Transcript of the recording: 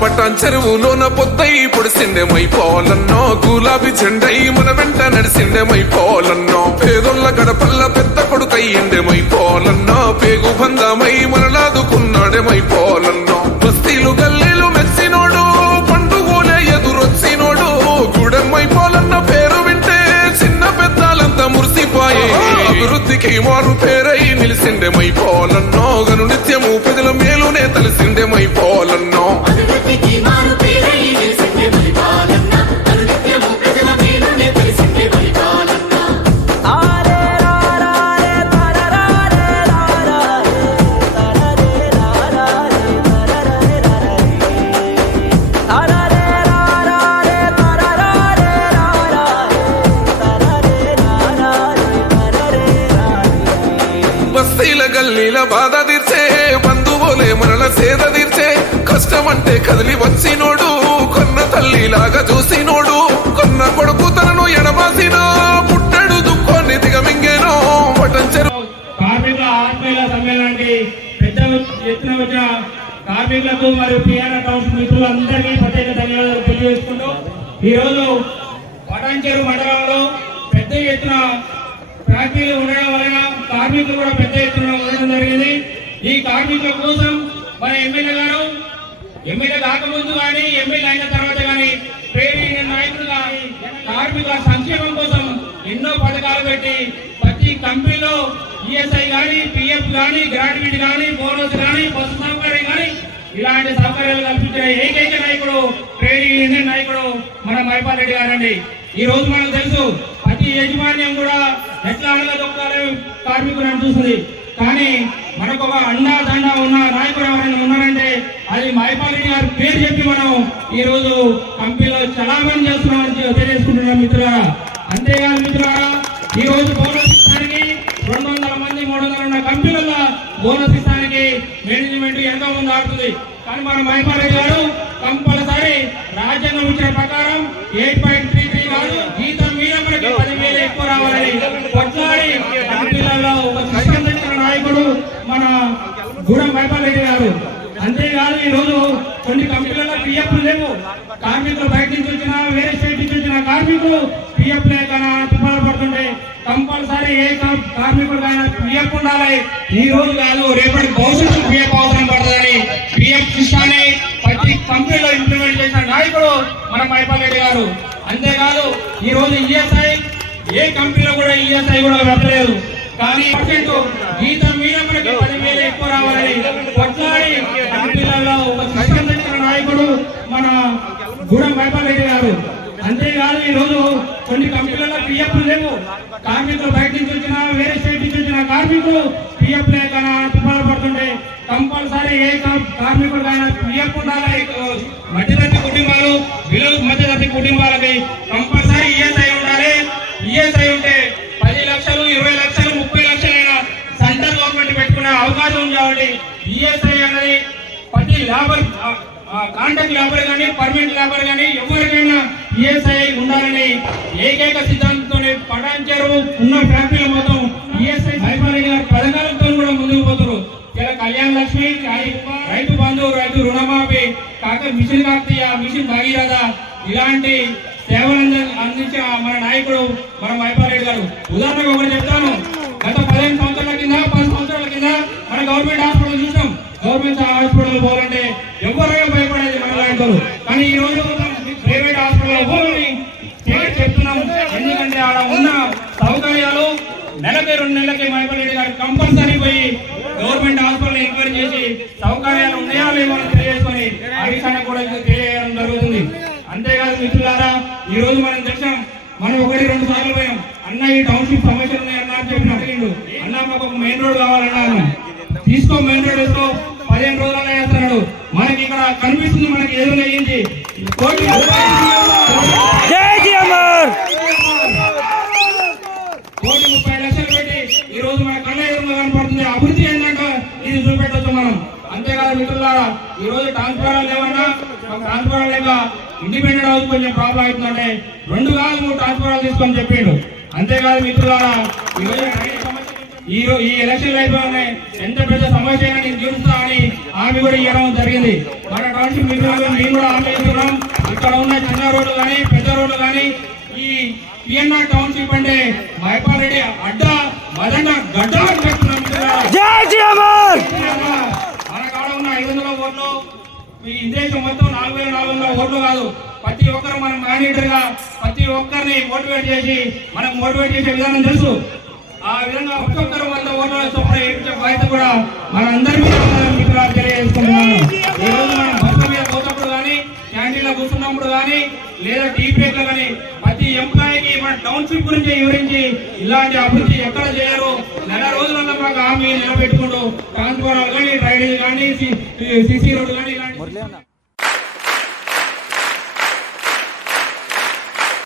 పటాన్ చెరువులోన పొద్దై పొడిసిండే మైపోలన్నో గులాబీ చెండై మన వెంట నడిసిండే మైపోలన్నో పేదొల్ల గడపల్ల పెద్ద కొడుకయ్యిండే మైపోలన్నో పేగు బంధమై మనలాదుకున్నాడే మైపోలన్నో బస్తీలు గల్లీలు మెచ్చినోడు పండుగోలే ఎదురొచ్చినోడు గుడెం మైపోలన్న పేరు వింటే చిన్న పెద్దాలంతా మురిసిపోయే అభివృద్ధికి మారు పేరై నిలిసిండే మైపోలన్నో గను నిత్యము ప్రజల మేలునే తలిసిండే మైపోలన్నో బస్తీల గల్లీల బాధ తీర్చే బంధువులే మనల సేద తీర్చే కష్టమంటే కదిలి వచ్చినోడు కొన్న తల్లిలాగా చూసినోడు కొన్న కొడుకు తనను ఎడబాసిన పుట్టడు దుఃఖాన్ని దిగమింగేనో పటాన్ చెరువు కార్మికుల ఆత్మీయుల సమ్మేళనానికి పెద్ద ఎత్తున వచ్చిన కార్మికులకు మరియు పిఆర్ టౌన్షిప్ మిత్రులందరికీ ప్రత్యేక ధన్యవాదాలు తెలియజేసుకుంటూ ఈ రోజు పటాన్ చెరువు మండలంలో పెద్ద ఎత్తున ఫ్యాక్టరీలు ఉండడం వలన కార్మికులు కూడా పెద్ద ఎత్తున ఉండడం జరిగింది. ఈ కార్మికుల కోసం మన ఎమ్మెల్యే గారు ఎమ్మెల్యే కాకముందు కానీ ఎమ్మెల్యే అయిన తర్వాత కానీ ట్రేడ్ యూనియన్ నాయకులుగా కార్మికుల సంక్షేమం కోసం ఎన్నో పథకాలు పెట్టి ప్రతి కంపెనీలో ఈఎస్ఐ కానీ పిఎఫ్ కానీ గ్రాట్యుటీ కానీ బోనస్ కానీ బస్సు సౌకర్యం కానీ ఇలాంటి సౌకర్యాలు కల్పించిన ఏకైక నాయకుడు ట్రేడ్ యూనియన్ నాయకుడు మన మైపాల్ రెడ్డి గారండి. ఈ రోజు మనకు తెలుసు ప్రతి యాజమాన్యం కూడా ఎట్లా అనగదొక్కాలని కార్మికులను చూస్తుంది. కానీ మనకు ఒక అండా దండా ఉన్న నాయకుడు ఎవరైనా ఉన్నారంటే అది మైపాల్ రెడ్డి గారి పేరు చెప్పి మనం ఈ రోజు కంపెనీలో చలామణి చేస్తున్నామని తెలియజేసుకుంటున్నాం మిత్రులారా. అంతేకాదు మిత్రులారా, ఈ రోజు బోనస్ ఇస్తానికి 200 మంది 300 ఉన్న కంపెనీలలో బోనస్ ఇస్తానికి మేనేజ్మెంట్ వెనక ముందు ఆడుతుంది. కానీ మన మైపాల్ రెడ్డి గారు కంపల్సరీ రాజ్యాంగం ఇచ్చిన ప్రకారం 8.33 కాదు జీతం మీద మనకి 10,000 ఎక్కువ రావాలని కొట్లాడి కంపెనీలలో ఒక సిస్టమ్ నాయకుడు మన గూడెం మైపాల్ రెడ్డి గారు. అంతేకాదు ఈ రోజు కొన్ని కంపెనీలలో పిఎఫ్ లేవు. కార్మికులు బయట నుంచి వచ్చిన వేరే స్టేట్ నుంచి వచ్చిన కార్మికులు పిఎఫ్ లేక తుఫాలు పడుతుంటే కంపల్సరీ ఏ కార్మికుడు కానీ పిఎఫ్ ఉండాలి. ఈ రోజు కాదు రేపటి భవిష్యత్తు పిఎఫ్ అవసరం పడుతుందని పిఎఫ్ సిస్టాన్ని ప్రతి కంపెనీలో ఇంప్లిమెంట్ చేసిన నాయకుడు మన మైపాల్ రెడ్డి గారు. అంతేకాదు ఈ రోజు ఈఎస్ఐ ఏ కంపెనీలో కూడా ఈఎస్ఐ కూడా పెట్టలేదు. కానీ జీతం మీద మనకి 10,000 ఎక్కువ రావాలని కొట్లాడి కంపెనీలలో ఒక సిస్టమ్ తెచ్చిన నాయకుడు మన గూడెం మైపాల్ రెడ్డి గారు. అంతేకాదు ఈ రోజు కొన్ని కంపెనీలలో పిఎఫ్ లేవు. కార్మికులు బయట నుంచి వచ్చిన వేరే స్టేట్ నుంచి వచ్చిన కార్మికులు పిఎఫ్ లేక తుఫాలు పడుతుంటే కంపల్సరీ ఏ కార్మికుడు కానీ పిఎఫ్ ఉండాలి. మధ్యతరగతి కుటుంబాలు విలువ మధ్యతరగతి కుటుంబాలకి కంపల్సరీ ఈఎస్ఐ ఉండాలి. ఈఎస్ఐ ఉంటే 10 లక్షలు 20 లక్షలు 30 లక్షలైనా సెంట్రల్ గవర్నమెంట్ పెట్టుకునే అవకాశం ఉంది. కాబట్టి ఈఎస్ఐ అనేది ప్రతి లేబర్ కాంట్రాక్ట్ లేబర్ కానీ పర్మనెంట్ లేబర్ కానీ ఎవరికైనా ఈఎస్ఐ ఉండాలని ఏకైక సిద్ధాంతంతో పటాన్ చెరువు ఉన్న ఫ్యాక్టరీలు మొత్తం ఈఎస్ఐ మైపాల్ రెడ్డి గారి పథకాలతో కూడా ముందుకు పోతారు. ఇలా కళ్యాణ లక్ష్మి, రైతు బంధు, రైతు రుణమాఫీ, మిషన్ కార్తీయ, మిషన్ భగీరథ ఇలాంటి సేవలు అందించిన మన నాయకుడు మన మైపాల్ రెడ్డి గారు. ఉదాహరణకు ఒకటి చెప్తాను. గత 15 సంవత్సరాల కింద 10 సంవత్సరాల కింద మన గవర్నమెంట్ హాస్పిటల్ చూసాం. గవర్నమెంట్ హాస్పిటల్ పోవాలంటే ఎవరైనా భయపడేది మన లాంటి. కానీ ఈ రోజు ప్రైవేట్ హాస్పిటల్ పోవాలని చెప్తున్నాం. ఎందుకంటే ఆడ ఉన్న సౌకర్యాలు నెలకి 2 నెలలకి మైపాల్ రెడ్డి గారు కంపల్సరీ పోయి గవర్నమెంట్ హాస్పిటల్ ఎంక్వైరీ చేసి సౌకర్యాలు ఉన్నాయా లేవో తెలియజేసుకొని ఆ విషయాన్ని కూడా తెలియజేయడం జరుగుతుంది. అంతేకాదు మిత్రులారా, ఈ రోజు మనం చూసాం, మనం 1-2 సార్లు పోయాం. అన్న ఈ టౌన్షిప్ సమస్యలు ఉన్నాయన్నా చెప్పిన అడిగిండు. అన్న మాకు ఒక మెయిన్ రోడ్ కావాలన్నా తీసుకో, మెయిన్ రోడ్ వేసుకో, 15 రోజులనే వేస్తున్నాడు. మనకి ఇక్కడ కనిపిస్తుంది, మనకి ఎదురు అయ్యింది 1,30,00,000 పెట్టి ఈ రోజు మన కళ్ళ ఎదురుగా కనపడుతుంది. అభివృద్ధి ఏంటంటే ఇది చూపెట్టచ్చు మనం. అంతేకాదు మిత్రులారా, ఈ రోజు ట్రాన్స్ఫార్మర్ లేవన్నా ట్రాన్స్ఫార్మర్ లేక ఇండిపెండెంట్ హౌస్ కొంచెం ప్రాబ్లం అవుతుందంటే 2 కాదు 3 ట్రాన్స్ఫార్మర్ తీసుకొని చెప్పిండు. అంతేకాదు మిత్రులారా, ఈ ఎలక్షన్ అయిపోయినాయి ఎంత పెద్ద సమస్య నేను తీరుస్తా అని హామీ హామీ కూడా ఇవ్వడం జరిగింది. మన టౌన్షిప్ మిత్రులు మేము కూడా హామీ ఇస్తున్నాం. ఇక్కడ ఉన్న చిన్న రోడ్లు కానీ పెద్ద రోడ్లు కానీ ఈ పిఎన్ఆర్ టౌన్షిప్ అంటే మైపాల్ రెడ్డి అడ్డ మదండ గడ్డ అని చెప్తున్నాం. మన కాడ ఉన్న 500 ఓట్లు ఈ దేశం మొత్తం 4400 ఓట్లు కాదు. ప్రతి ఒక్కరు మనం మేనేజర్ గా ప్రతి ఒక్కరిని మోటివేట్ చేసి మనకు మోటివేట్ చేసే విధానం తెలుసు. ఆ విధంగా ఒక్కొక్కరు 100 ఓట్ల చొప్పున ఏడ్చే బాధ్యత కూడా మనందరి మీద మిత్రులు తెలియజేసుకుంటున్నాను. ఈ రోజు మనం బస్సు మీద పోతప్పుడు కానీ క్యాంటీన్లో కూర్చున్నప్పుడు కానీ లేదా టీ బ్రేక్ లో కానీ ప్రతి ఎంప్లాయీకి మన టౌన్షిప్ గురించి వివరించి ఇలాంటి అభివృద్ధి ఎక్కడ చేయరు, నెల రోజులలో మాకు హామీ నిలబెట్టుకుంటూ ట్రాన్స్ఫార్మర్ కానీ డ్రైనేజ్ కానీ సిసి రోడ్డు కానీ ఇలాంటి